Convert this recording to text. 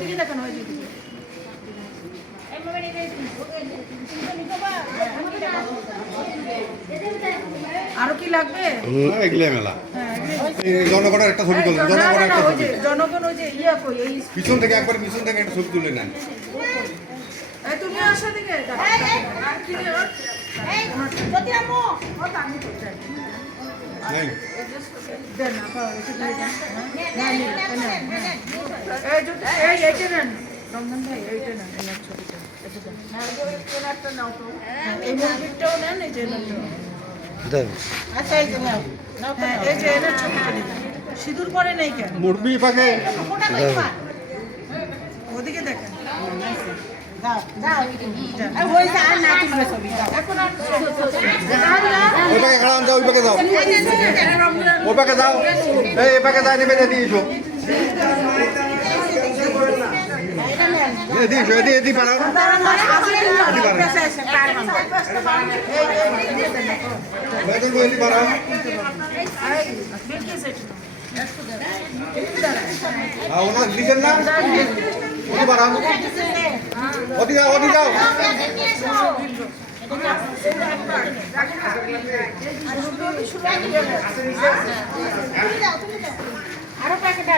ওদিকে দেখানো হয়েছে আরও কি লাগবে? এগুলো জনগণের একটা ছবি একটা ছবি। জনগণ ওই যে এই পিছন থেকে একবার পিছন থেকে একটা ছবি তুলে নেন। সিঁদুর পরে নেই কেন মুরবি পাকে ওদিকে দেখেন খাড়া যাও ওই পাকে যাও ওই পাকে যাও এই এই পাকে যাই নেবে এদি এসো এদি এদি এদি পাড়াও এদি পাড়াও বেতন এদি পাড়াও হ্যাঁ ওনার দিকেন না? ওদি পাড়াও ওদি যাও ওদি যাও। আরও প্যাকেট